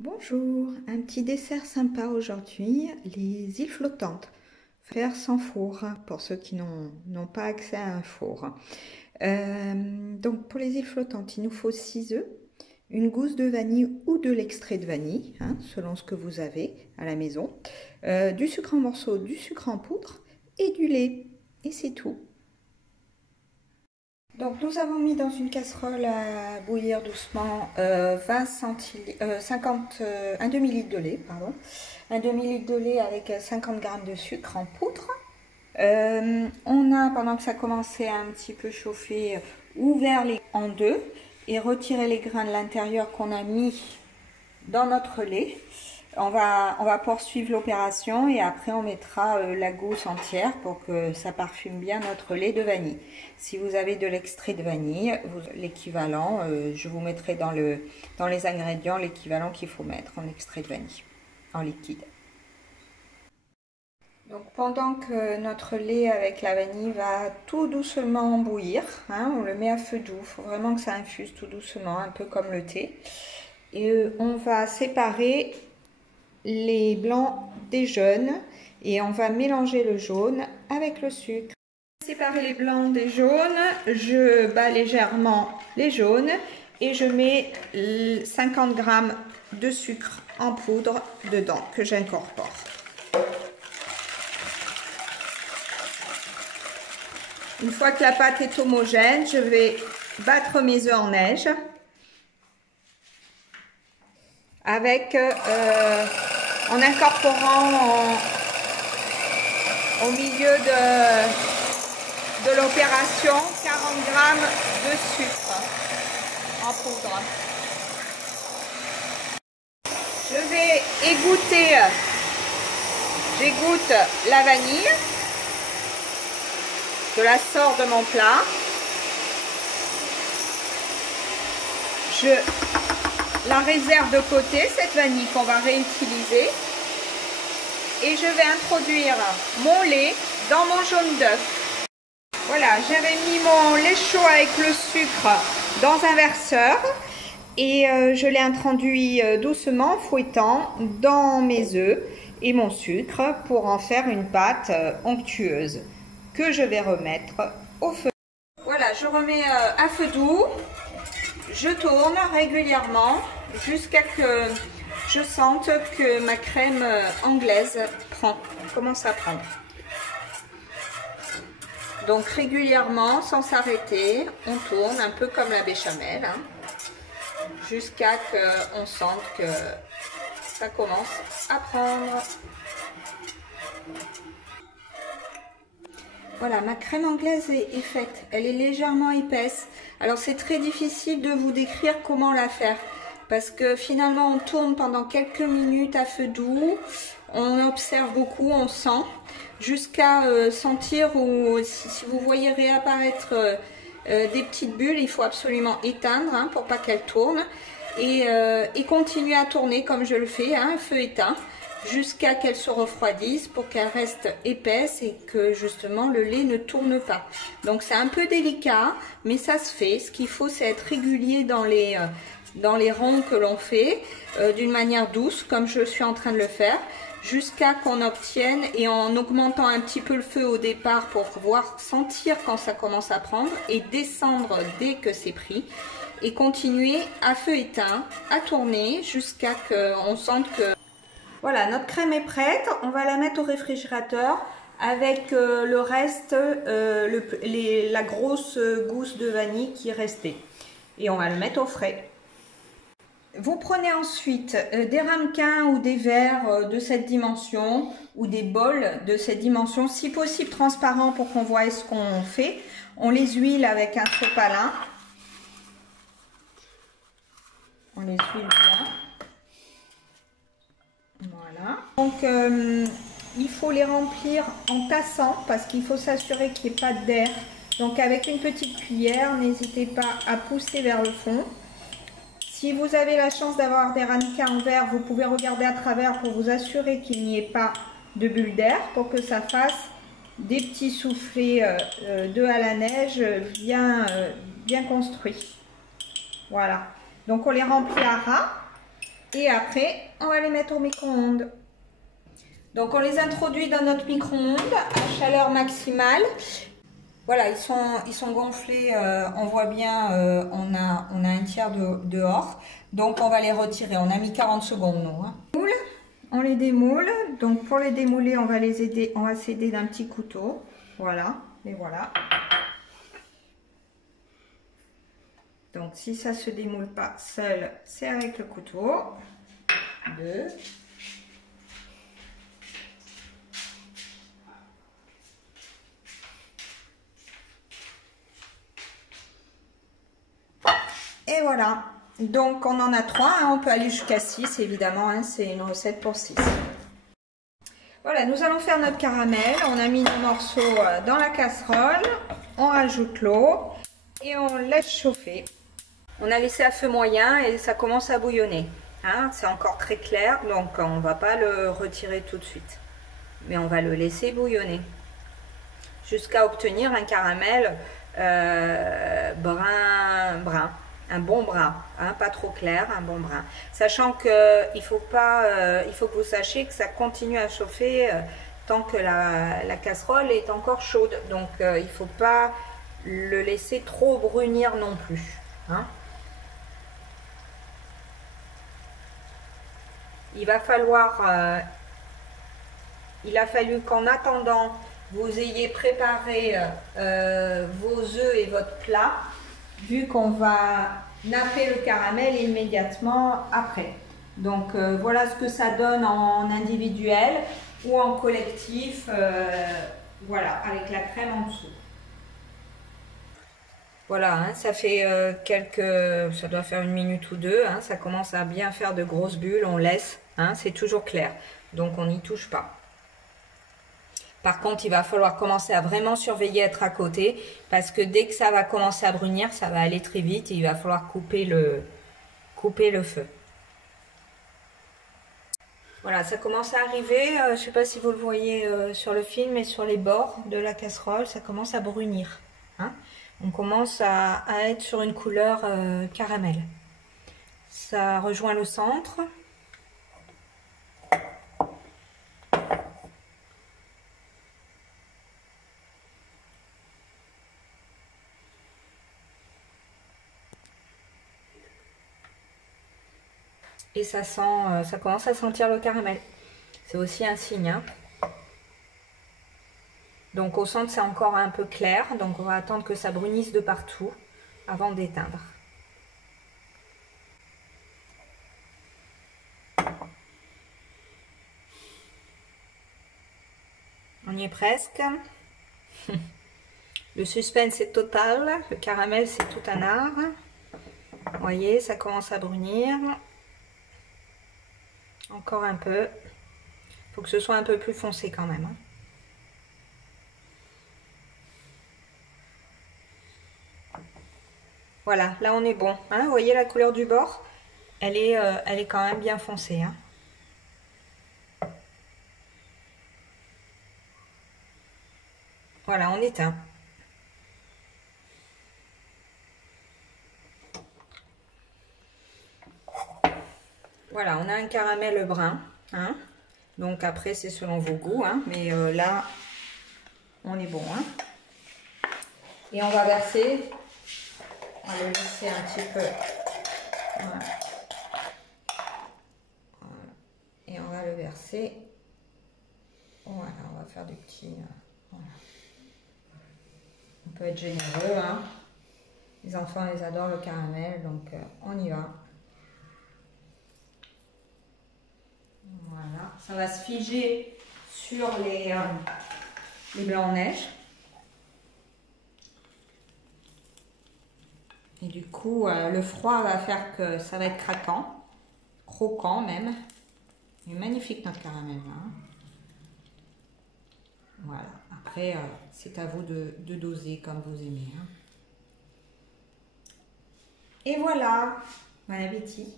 Bonjour, un petit dessert sympa aujourd'hui, les îles flottantes. Faire sans four, pour ceux qui n'ont pas accès à un four. Donc pour les îles flottantes, il nous faut 6 œufs, une gousse de vanille ou de l'extrait de vanille, selon ce que vous avez à la maison, du sucre en morceaux, du sucre en poudre et du lait. Et c'est tout. Donc nous avons mis dans une casserole à bouillir doucement 1 demi-litre de lait, pardon. Un demi-litre de lait avec 50 g de sucre en poudre. On a, pendant que ça commençait à un petit peu chauffer, ouvert les en deux et retiré les grains de l'intérieur qu'on a mis dans notre lait. On va poursuivre l'opération et après on mettra la gousse entière pour que ça parfume bien notre lait de vanille. Si vous avez de l'extrait de vanille, l'équivalent, je vous mettrai dans les ingrédients l'équivalent qu'il faut mettre en extrait de vanille, en liquide. Donc pendant que notre lait avec la vanille va tout doucement bouillir, on le met à feu doux, il faut vraiment que ça infuse tout doucement, un peu comme le thé. Et on va séparer les blancs des jaunes et on va mélanger le jaune avec le sucre. Séparer les blancs des jaunes, je bats légèrement les jaunes et je mets 50 g de sucre en poudre dedans que j'incorpore. Une fois que la pâte est homogène, je vais battre mes œufs en neige avec en incorporant au milieu de l'opération 40 g de sucre en poudre. Je vais égoutter, j'égoutte la vanille, je la sors de mon plat, je la réserve de côté, cette vanille qu'on va réutiliser, et je vais introduire mon lait dans mon jaune d'œuf. Voilà, j'avais mis mon lait chaud avec le sucre dans un verseur et je l'ai introduit doucement en fouettant dans mes œufs et mon sucre pour en faire une pâte onctueuse que je vais remettre au feu. Voilà, je remets à feu doux, je tourne régulièrement jusqu'à que je sente que ma crème anglaise commence à prendre. Donc régulièrement, sans s'arrêter, on tourne un peu comme la béchamel, jusqu'à qu'on sente que ça commence à prendre. Voilà, ma crème anglaise est faite. Elle est légèrement épaisse. Alors c'est très difficile de vous décrire comment la faire. Parce que finalement on tourne pendant quelques minutes à feu doux. On observe beaucoup, on sent. Jusqu'à sentir, ou si vous voyez réapparaître des petites bulles, il faut absolument éteindre pour pas qu'elles tournent. Et continuer à tourner comme je le fais, feu éteint, jusqu'à qu'elle se refroidisse pour qu'elle reste épaisse et que justement le lait ne tourne pas. Donc c'est un peu délicat, mais ça se fait. Ce qu'il faut, c'est être régulier dans les ronds que l'on fait, d'une manière douce, comme je suis en train de le faire, jusqu'à qu'on obtienne, et en augmentant un petit peu le feu au départ pour pouvoir sentir quand ça commence à prendre, et descendre dès que c'est pris, et continuer à feu éteint, à tourner jusqu'à qu'on sente que... Voilà, notre crème est prête. On va la mettre au réfrigérateur avec le reste, la grosse gousse de vanille qui est restée. Et on va le mettre au frais. Vous prenez ensuite des ramequins ou des verres de cette dimension ou des bols de cette dimension, si possible transparents pour qu'on voie ce qu'on fait. On les huile avec un sopalin. On les huile bien. Voilà. Donc il faut les remplir en tassant parce qu'il faut s'assurer qu'il n'y ait pas d'air. Donc avec une petite cuillère, n'hésitez pas à pousser vers le fond. Si vous avez la chance d'avoir des ramequins en verre, vous pouvez regarder à travers pour vous assurer qu'il n'y ait pas de bulles d'air, pour que ça fasse des petits soufflets d'œufs à la neige bien construits. Voilà. Donc on les remplit à ras. Et après, on va les mettre au micro-ondes. Donc on les introduit dans notre micro-ondes à chaleur maximale. Voilà, ils sont gonflés, on voit bien, on a un tiers dehors. Donc on va les retirer, on a mis 40 secondes nous. Hein. On les démoule, donc pour les démouler, on va s'aider d'un petit couteau. Voilà, et voilà. Donc si ça ne se démoule pas seul, c'est avec le couteau. 2. Et voilà. Donc on en a 3, hein, on peut aller jusqu'à 6 évidemment, hein, c'est une recette pour 6. Voilà, nous allons faire notre caramel. On a mis nos morceaux dans la casserole, on rajoute l'eau et on laisse chauffer. On a laissé à feu moyen et ça commence à bouillonner. Hein, c'est encore très clair, donc on ne va pas le retirer tout de suite. Mais on va le laisser bouillonner jusqu'à obtenir un caramel brun. Un bon brun, hein, pas trop clair, un bon brun. Sachant que il faut que vous sachiez que ça continue à chauffer tant que la casserole est encore chaude. Donc il ne faut pas le laisser trop brunir non plus. Hein. Il a fallu qu'en attendant, vous ayez préparé vos œufs et votre plat, vu qu'on va napper le caramel immédiatement après. Donc voilà ce que ça donne en individuel ou en collectif, voilà, avec la crème en dessous. Voilà, hein, ça fait ça doit faire 1 minute ou 2, hein, ça commence à bien faire de grosses bulles, on laisse, hein, c'est toujours clair, donc on n'y touche pas. Par contre, il va falloir commencer à vraiment surveiller, être à côté, parce que dès que ça va commencer à brunir, ça va aller très vite et il va falloir couper le feu. Voilà, ça commence à arriver, je ne sais pas si vous le voyez sur le film, mais sur les bords de la casserole, ça commence à brunir. Hein. On commence à être sur une couleur caramel. Ça rejoint le centre. Et ça commence à sentir le caramel. C'est aussi un signe. Hein. Donc au centre c'est encore un peu clair, donc on va attendre que ça brunisse de partout avant d'éteindre. On y est presque. Le suspense est total, le caramel c'est tout un art. Vous voyez, ça commence à brunir. Encore un peu. Il faut que ce soit un peu plus foncé quand même. Hein. Voilà, là on est bon. Hein, vous voyez la couleur du bord? Elle est quand même bien foncée. Hein. Voilà, on éteint. Voilà, on a un caramel brun. Hein. Donc après, c'est selon vos goûts. Hein, mais là, on est bon. Hein. Et on va verser. On va le laisser un petit peu. Voilà. Voilà. Et on va le verser. Voilà, on va faire des petits... voilà. On peut être généreux. Hein. Les enfants, ils adorent le caramel, donc on y va. Voilà, ça va se figer sur les blancs neige. Et du coup, le froid va faire que ça va être craquant, croquant même. Il est magnifique notre caramel. Hein. Voilà, après, c'est à vous de doser comme vous aimez. Hein. Et voilà, bon appétit.